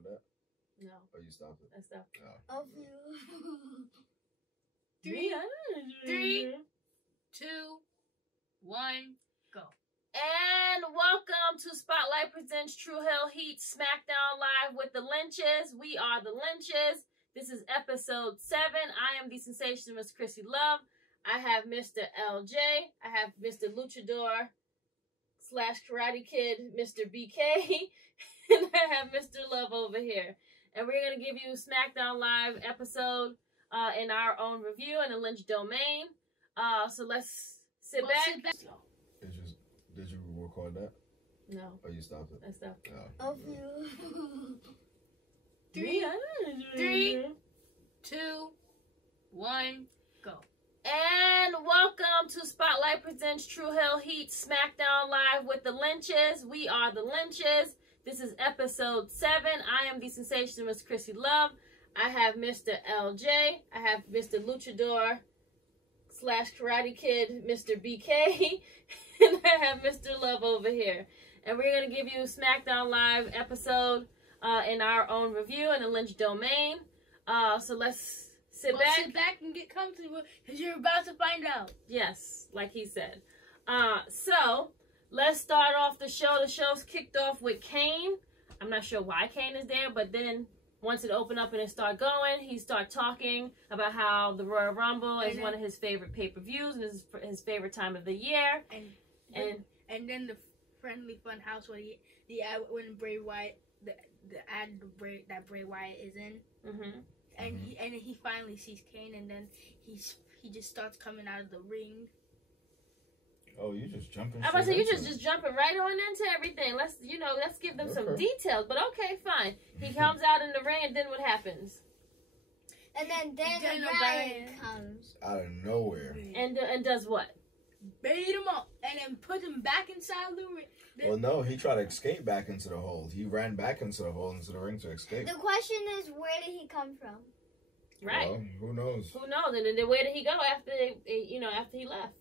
record that? No. Oh, you stopped it? I stopped. No. Of you. Three, 2, 1, go. And welcome to Spotlight Presents True Hell Heat Smackdown Live with the Lynchs. We are the Lynchs. This is episode 7. I am the sensationalist Chrissy Love. I have Mr. LJ. I have Mr. Luchador / Karate Kid, Mr. BK. And I have Mr. Love over here. And we're going to give you Smackdown Live episode in our own review in the Lynch domain. So let's sit back. Did you record that? No. Oh, you stopped it? I stopped. No. Of you. Three, 2, 1, go. And welcome to Spotlight Presents True Hell Heat Smackdown Live with the Lynchs. We are the Lynchs. This is episode 7. I am the sensationalist Chrissy Love. I have Mr. LJ. I have Mr. Luchador / Karate Kid, Mr. BK. And I have Mr. Love over here. And we're going to give you Smackdown Live episode in our own review in the Lynch domain. So let's sit back and get comfortable because you're about to find out. Yes, like he said. So let's start off the show. The show's kicked off with Kane. I'm not sure why Kane is there, but then once it opened up and it started going, he started talking about how the Royal Rumble is one of his favorite pay-per-views and is his favorite time of the year. And then the Friendly Fun House when when Bray Wyatt the ad that Bray Wyatt is in. And he finally sees Kane, and then he just starts coming out of the ring. Oh, you just jumping. I was about to say, you just jumping right on into everything. Let's give them some details. But okay, fine. He comes out in the ring, and then what happens? And then Daniel Bryan comes out of nowhere and does what? Beat him up and then put him back inside the ring. Well, no, he tried to escape back into the hold. He ran back into the hold, into the ring to escape. The question is, where did he come from? Right. Well, who knows? Who knows? And then where did he go after he left?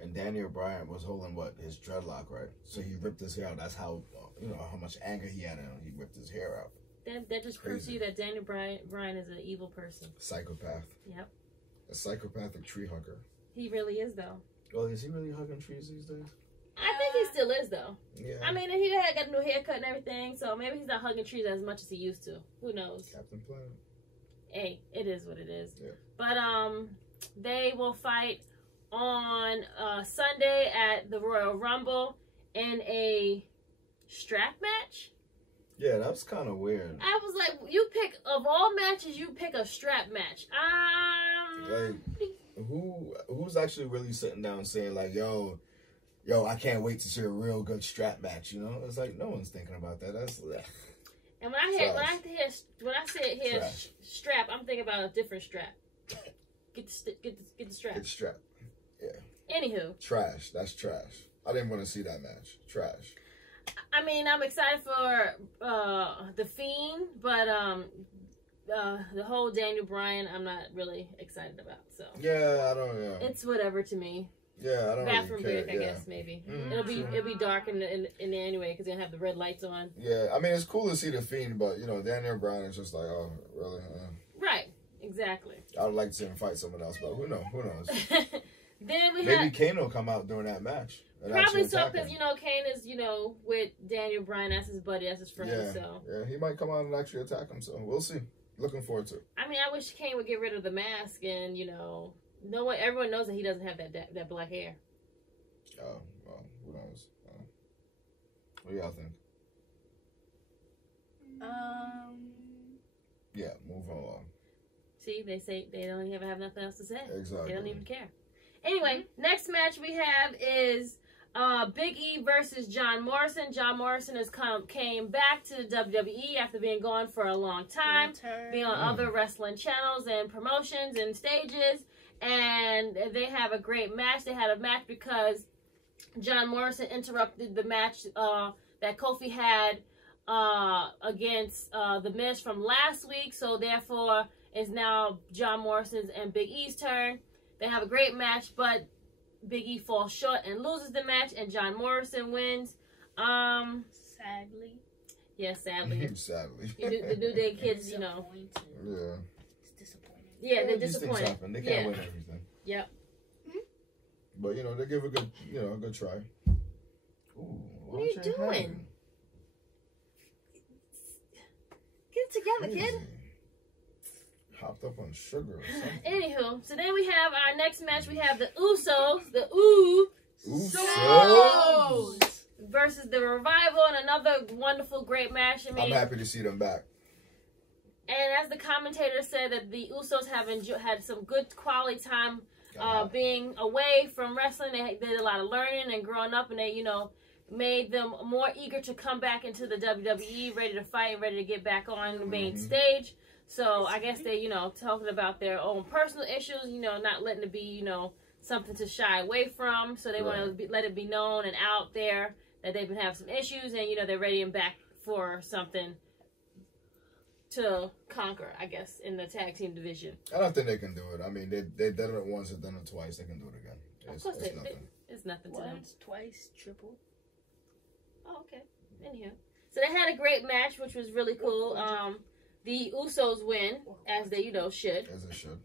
And Daniel Bryan was holding his dreadlock, right? So he ripped his hair out. That's how how much anger he had in him. He ripped his hair out. That just proves to you that Daniel Bryan is an evil person. Psychopath. Yep. A psychopathic tree hugger. He really is, though. Well, is he really hugging trees these days? I think he still is, though. Yeah. I mean, he had got a new haircut and everything, so maybe he's not hugging trees as much as he used to. Who knows? Captain Planet. Hey, it is what it is. Yeah. But they will fight on Sunday at the Royal Rumble in a strap match. Yeah, that was kind of weird. I was like, of all matches, you pick a strap match. Like, who's actually really sitting down saying like, yo, I can't wait to see a real good strap match, It's like no one's thinking about that. That's and when I say strap, I'm thinking about a different strap. Get the strap. Get the strap. Yeah. Anywho. Trash. That's trash. I didn't want to see that match. Trash. I mean, I'm excited for The Fiend, but the whole Daniel Bryan, I'm not really excited about. So yeah, I don't know. It's whatever to me. Yeah, I don't bathroom really care. break, I guess maybe it'll be dark in there anyway because they don't have the red lights on. Yeah, I mean it's cool to see The Fiend, but Daniel Bryan is just like, oh really? Right, exactly. I would like to see him fight someone else, but who knows? Then maybe Kane will come out during that match. Probably so, because Kane is with Daniel Bryan as his buddy, as his friend. Yeah, so yeah, he might come out and actually attack him. So we'll see. Looking forward to it. I mean, I wish Kane would get rid of the mask and everyone knows that he doesn't have that black hair. Oh well, who knows? What do y'all think? Yeah, move along. See, they say they don't even have nothing else to say. Exactly. They don't even care. Anyway, next match we have is Big E versus John Morrison. John Morrison came back to the WWE after being gone for a long time, being on other wrestling channels and promotions and stages, and they have a great match. They had a match because John Morrison interrupted the match that Kofi had against The Miz from last week, so therefore it's now John Morrison's and Big E's turn. They have a great match, but Big E falls short and loses the match, and John Morrison wins. Sadly. Yeah, sadly. Sadly. The New Day kids, you know. Yeah. It's disappointing. Yeah, they're These things disappointed. happen. They can't win everything. Yep. But you know, they give a good, a good try. Ooh, what are you doing? Get it together, kid. Hopped up on sugar or something. Anywho, so then we have our next match. We have the Usos, the Usos versus the Revival, and another wonderful, great match. I mean, I'm happy to see them back. And as the commentator said, that the Usos have had some good quality time being away from wrestling. They did a lot of learning and growing up, and they, made them more eager to come back into the WWE, ready to fight, ready to get back on the main stage. So I guess they, talking about their own personal issues, not letting it be, something to shy away from. So they want to let it be known and out there that they've been having some issues, and, they're ready and back for something to conquer, I guess, in the tag team division. I don't think they can do it. I mean, they've done it once, they've done it twice, they can do it again. Of course it's nothing to them. Once, twice, triple. Oh, okay. Anywho. So they had a great match, which was really cool. The Usos win, as they, should. As they should.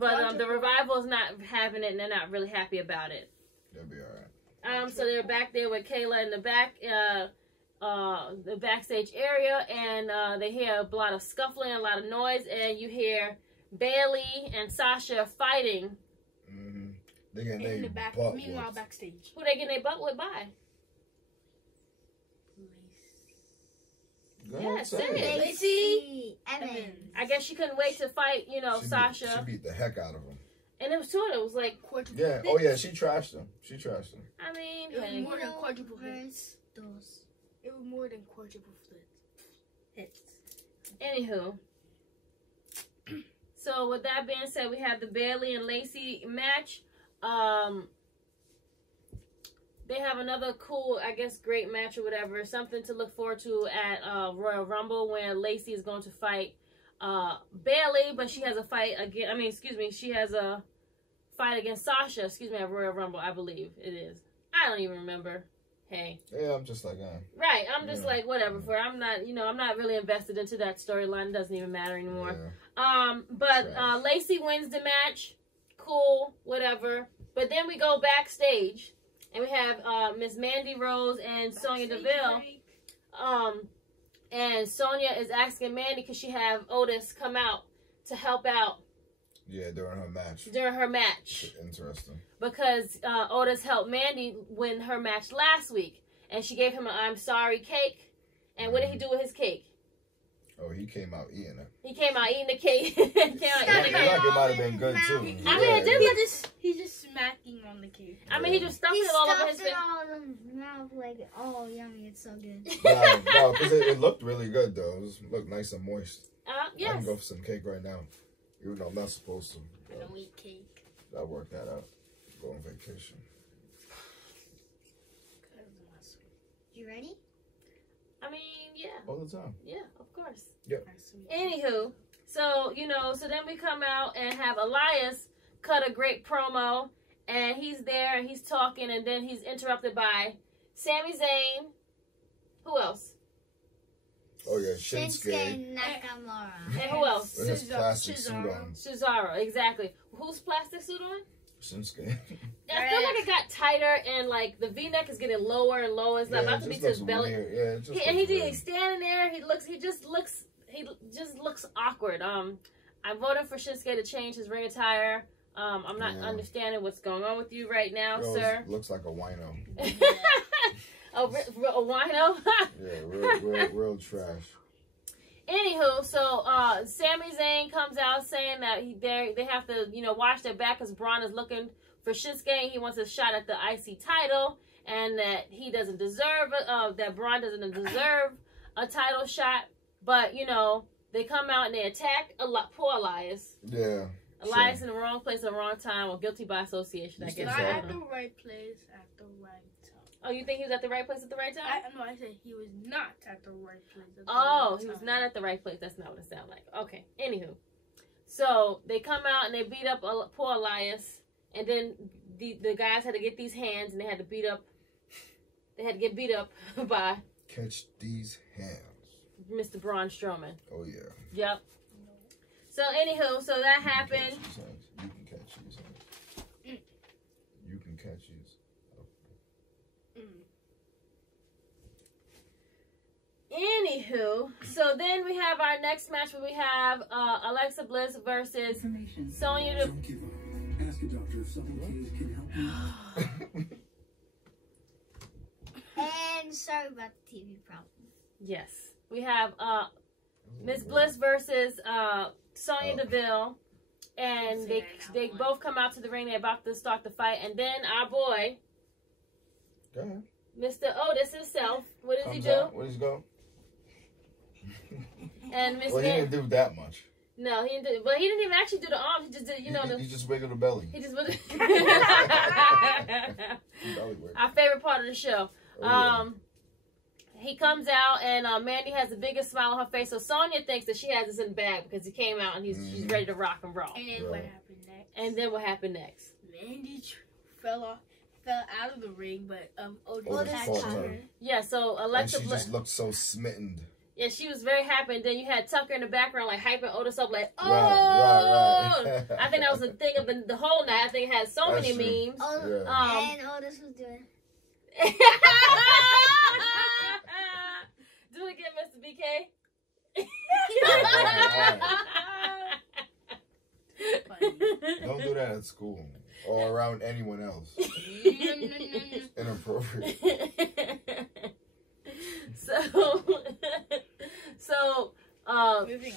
But the Revival's not having it, and they're not really happy about it. They'll be all right. So they're back there with Kayla in the back, the backstage area, and they hear a lot of scuffling, a lot of noise, and you hear Bailey and Sasha fighting. Mm-hmm. They getting in their the back. butt Meanwhile, whooped. backstage. Who they getting their butt with by? Yeah, say it. Lacey Evans. I guess she couldn't wait to fight, Sasha. She beat the heck out of him. And it was two. It was like yeah. Oh yeah, she trashed him. I mean, it was more than quadruple hits. It was more than quadruple hits. Anywho. So with that being said, we have the Bailey and Lacey match. They have another cool, I guess, great match or whatever. Something to look forward to at Royal Rumble, when Lacey is going to fight Bailey, but she has a fight again. She has a fight against Sasha. At Royal Rumble, I believe it is. I don't even remember. Hey. Yeah, I'm just like, right. I'm just like, whatever. I'm not really invested into that storyline. It doesn't even matter anymore. Yeah. But Lacey wins the match. Cool, whatever. But then we go backstage. And we have Miss Mandy Rose and Sonya Deville. And Sonya is asking Mandy, could she have Otis come out to help out? Yeah, during her match. Interesting. Because Otis helped Mandy win her match last week. And she gave him an I'm sorry cake. And what did he do with his cake? Oh, he came out eating it. He came out eating the cake. It might have been good too. I mean, he's just smacking on the cake. I mean, he just stuffed it all over his face. all in his mouth like, oh, yummy, it's so good. No, because it looked really good though. It looked nice and moist. Yes. I can go for some cake right now, even though I'm not supposed to. I don't eat cake. I'll work that out. Go on vacation. You ready? I mean, yeah. All the time. Yeah, of course. Yep. Anywho, so, so then we come out and have Elias cut a great promo, and he's there and he's talking, and then he's interrupted by Sami Zayn. Who else? Oh yeah, Shinsuke Nakamura. And who else? With his plastic suit on. Cesaro, exactly. Whose plastic suit on? Shinsuke. I feel like it got tighter, and like the V-neck is getting lower and lower. It's not about to be to his belly. Yeah, it just he's standing there. He just looks awkward. I'm voting for Shinsuke to change his ring attire. I'm not understanding what's going on with you right now, sir. Looks like a wino. A wino? Yeah, real trash. Anywho, so Sami Zayn comes out saying that they have to, watch their back because Braun is looking for Shinsuke. He wants a shot at the IC title, and that he doesn't deserve it. That Braun doesn't deserve a title shot. But they come out and they attack poor Elias. Yeah. Elias in the wrong place at the wrong time, or guilty by association. I guess. Not at the right place at the right time. Oh, you think he was at the right place at the right time? No, I said he was not at the right place at the right time. He was not at the right place. That's not what it sounded like. Okay. Anywho. So, they come out and they beat up poor Elias. And then the guys had to get these hands and they had to get beat up by catch these hands. Mr. Braun Strowman. Oh, yeah. Yep. So, anywho, so that happened. You can catch these hands. You can catch these. Anywho, so then we have our next match where we have Alexa Bliss versus Sonya. Don't give up. Ask your doctor if something can help you. And sorry about the TV problem. Yes. We have Miss Bliss versus Sonya Deville. And they both come out to the ring. They're about to start the fight. And then our boy, Go ahead. Mr. Otis himself, what does he do? Where does he go? And Miss Well, he didn't do that much. No, he didn't do. But he didn't even actually do the arms. He just did, He just wiggled the belly. He just wiggled. Belly work. Our favorite part of the show. Oh, yeah. He comes out and Mandy has the biggest smile on her face. So Sonya thinks that she has this in the bag because he came out and she's ready to rock and roll. And then what happened next? And then what happened next? Mandy fell out of the ring, but Otis fought her. Yeah, so Alexa And she just looked so smitten. Yeah, she was very happy, and then you had Tucker in the background, like, hyping Otis up, like, oh! Right. I think that was the thing of the whole night. I think it had so many memes. And Otis was doing... Do it again, Mr. BK. Don't do that at school or around anyone else. Inappropriate. So,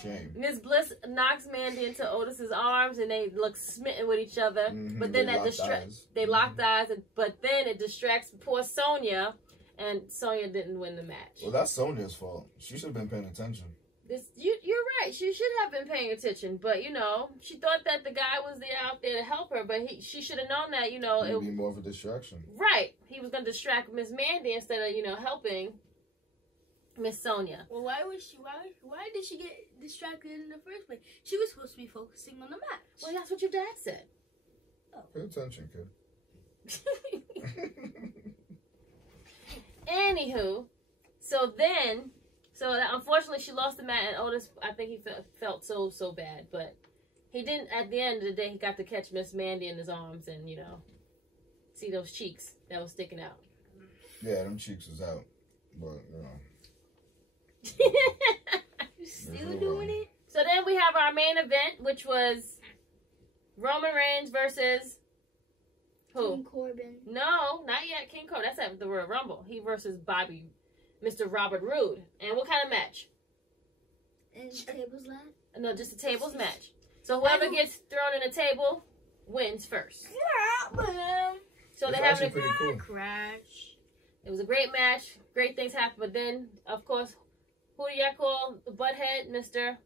Shame. Miss Bliss knocks Mandy into Otis's arms, and they look smitten with each other. But then they locked eyes, but then it distracts poor Sonya, and Sonya didn't win the match. Well, that's Sonya's fault. She should have been paying attention. You're right. She should have been paying attention, but she thought that the guy was out there to help her, but she should have known that it would be more of a distraction. Right, he was going to distract Miss Mandy instead of helping Miss Sonya. Well, why did she get distracted in the first place? She was supposed to be focusing on the match. Well, that's what your dad said. Oh. Pay attention, kid. Anywho, so unfortunately she lost the match, and Otis, I think he felt so bad, but he didn't. At the end of the day, he got to catch Miss Mandy in his arms and see those cheeks that was sticking out. Yeah, them cheeks was out, but You still doing it? So then we have our main event, which was Roman Reigns versus who? King Corbin. No, not yet. King Corbin. That's at the Royal Rumble. He versus Mr. Robert Roode. And what kind of match? And tables lad? No, just a tables match. So whoever gets thrown in a table wins first. So they have a pretty cool. Crash. It was a great match. Great things happened. But then, of course, who do y'all call the butthead, Mr.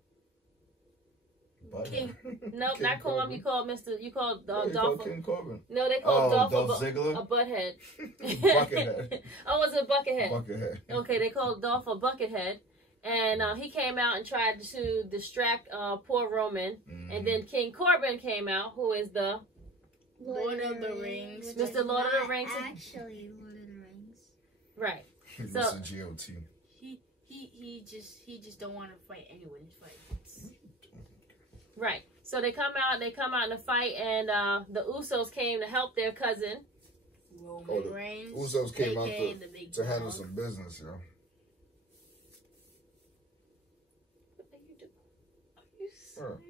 King? Nope, King not call him. Corbin. You called You Dolph. King Corbin. No, they called Dolph Ziggler? a butthead. Buckethead. Oh, was it a buckethead? Buckethead. Okay, they called Dolph a buckethead. And he came out and tried to distract poor Roman. And then King Corbin came out, who is the Lord of the Rings. Mr. Lord of the Rings. Actually, Lord of the Rings. Right. So, Mr. GOT. He just don't want to fight anyone. He fights. Right. So they come out in a fight, and the Usos came to help their cousin. Roman Reigns. Usos came out to handle dog. some business, yo. Are you serious?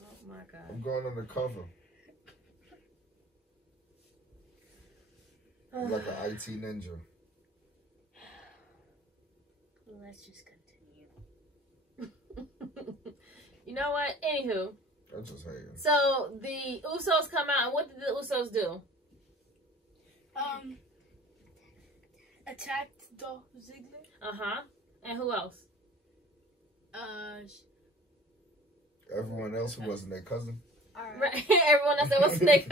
Oh my God. I'm going undercover. I'm like an IT ninja. Let's just continue. You know what? Anywho. I just hate it. So the Usos come out, and what did the Usos do? Attacked Dolph Ziggler. Uh-huh. And who else? Everyone else who wasn't their cousin. Right. Everyone else that was snake.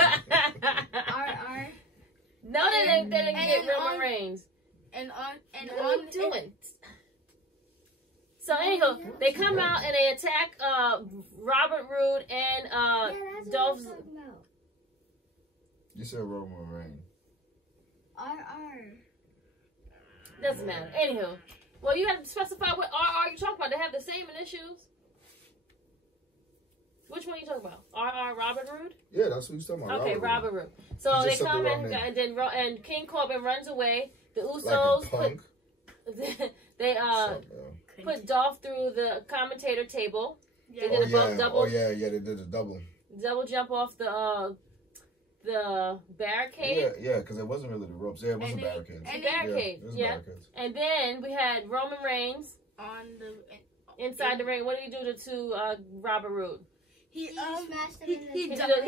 No, they didn't get Roman Reigns. What are you doing? So anyhow, they come out and they attack Robert Roode and Dolph. You said Roman Reigns. Doesn't matter. Anywho, well, you have to specify what RR you talking about. They have the same initials. Which one are you talking about? RR Robert Roode? Yeah, that's what he's talking about. Okay, Robert Roode. So they come in, and King Corbin runs away. The Usos like they put Dolph through the commentator table. Yeah. They did a double. Oh yeah, they did a double. Double jump off the barricade. Yeah, because it wasn't really the ropes. Yeah, it wasn't barricades. And barricades. Yeah. Barricades. And then we had Roman Reigns on the inside the ring. What did he do to Robert Roode? He smashed him He dived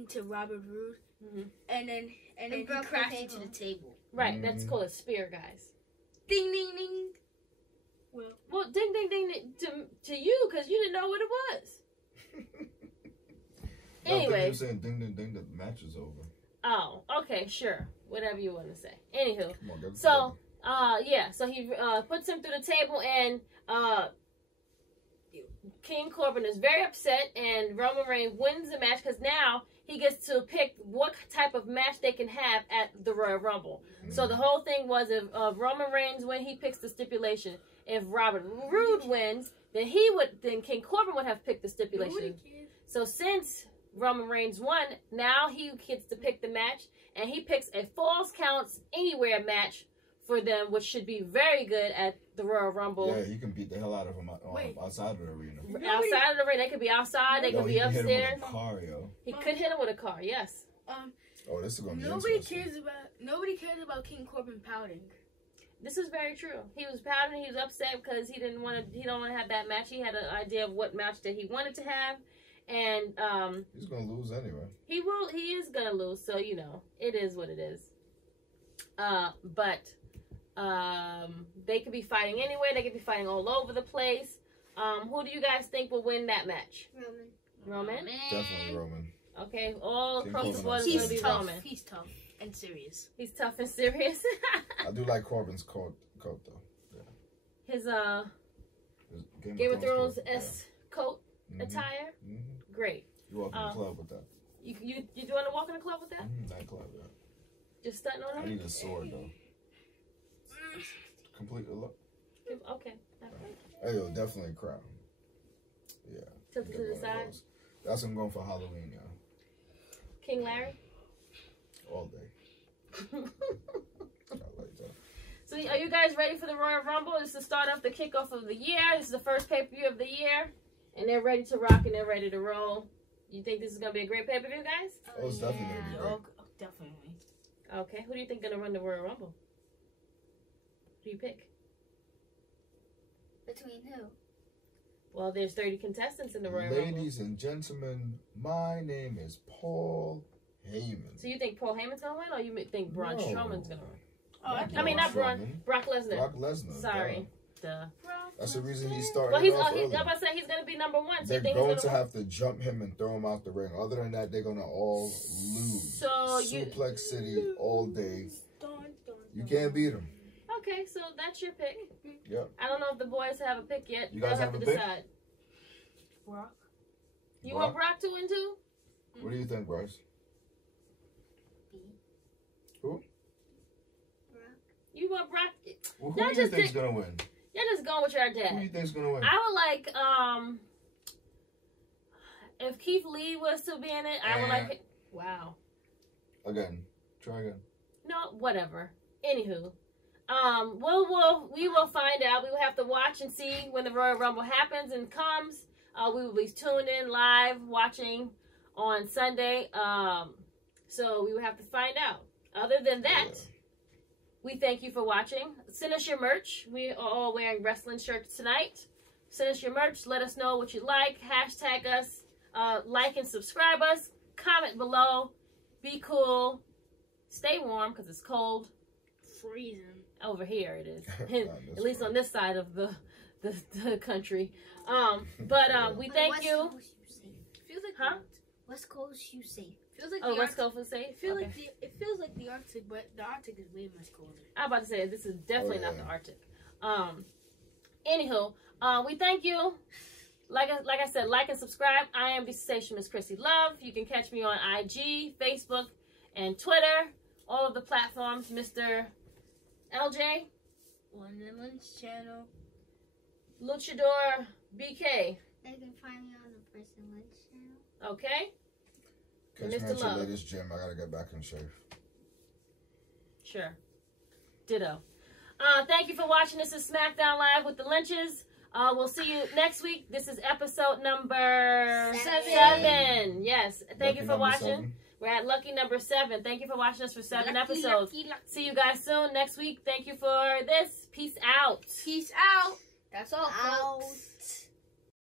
into Robert Roode, and then he crashed into the table. Right, that's called a spear, guys. Ding ding ding. Well, ding ding ding to you because you didn't know what it was. Anyway, you were saying ding ding ding. The match is over. Oh, okay, sure, whatever you want to say. Anywho, so he puts him through the table and. King Corbin is very upset, and Roman Reigns wins the match because now he gets to pick what type of match they can have at the Royal Rumble. So the whole thing was if Roman Reigns wins, he picks the stipulation. If Robert Roode wins, then King Corbin would have picked the stipulation. So since Roman Reigns won, now he gets to pick the match, and he picks a Falls Counts Anywhere match for them, which should be very good at the Royal Rumble. Yeah, you can beat the hell out of them outside of the arena. Outside of the ring, they could be outside, they could be upstairs. Hit him with a car, yo. He could hit him with a car, yes. Oh, this is gonna be nobody cares about King Corbin pouting. This is very true. He was pouting. He was upset because he don't want to have that match. He had an idea of what match that he wanted to have, and he's gonna lose anyway. He is gonna lose. So it is what it is. But they could be fighting anywhere. They could be fighting all over the place. Who do you guys think will win that match? Roman. Definitely Roman. Okay, all across the board is going to be Roman. He's tough and serious. He's tough and serious. I do like Corbin's coat though. Yeah. His Game of Thrones coat attire. Great. You walk in the club with that. You want to walk in the club with that? Nightclub, yeah. Just stunting on him? I need a sword though. Complete the look. Okay. Hey, yo, definitely a crown. Yeah. Tilt it to the side. That's what I'm going for Halloween, y'all. King Larry? All day. I like that. So are you guys ready for the Royal Rumble? This is the start of the kickoff of the year. This is the first pay-per-view of the year. And they're ready to rock and they're ready to roll. You think this is going to be a great pay-per-view, guys? Oh, it's definitely going to be great. Definitely. Okay. Who do you think is going to run the Royal Rumble? Who do you pick? Between who? Well, there's 30 contestants in the Royal Rumble. Ladies and gentlemen, my name is Paul Heyman. So you think Paul Heyman's going to win, or you think Braun Strowman's going to win? Oh, I mean, not Braun. Brock Lesnar. Brock Lesnar. Sorry. Duh. That's the reason he's starting. Well, I'm about to say he's going to be number one. So they're going to have to jump him and throw him out the ring. Other than that, they're going to all lose. So Suplex City all day. You can't beat him. Okay, so that's your pick. Yep. I don't know if the boys have a pick yet. You guys have to a decide. Pick? Brock. You want Brock to win too? What do you think, Bryce? B. Who? Brock. You want Brock? Well, who do you think's gonna win? You're just going with your dad. Who do you think's gonna win? I would like if Keith Lee was to be in it, I would like it. Wow. Again. Try again. No, whatever. Anywho. We will find out. We will have to watch and see when the Royal Rumble happens and comes. We will be tuned in live watching on Sunday. So we will have to find out. Other than that, we thank you for watching. Send us your merch. We are all wearing wrestling shirts tonight. Send us your merch. Let us know what you like. Hashtag us. Like and subscribe us. Comment below. Be cool. Stay warm because it's cold. Freezing. Over here it is. At least on this side of the country. We thank you. Feels like West Coast, you safe. Feels like West Coast is safe. It feels like the Arctic, but the Arctic is way much colder. I'm about to say this is definitely not the Arctic. Anywho, we thank you. Like I said, like and subscribe. I am the Sensational Miss Chrissy Love. You can catch me on IG, Facebook, and Twitter. All of the platforms, Mr. LJ. On the Lynchs channel. Luchador BK. They can find me on the Person Lynchs channel. Okay. Catch me Mr. at your Love. latest gym. I gotta get back in shape. Sure. Ditto. Thank you for watching. This is SmackDown Live with the Lynchs. We'll see you next week. This is episode number 7. Yes. Thank you for watching. 7. We're at lucky number 7. Thank you for watching us for 7 Lucky, episodes. lucky. See you guys soon next week. Thank you for this. Peace out. Peace out. That's all, Out. folks.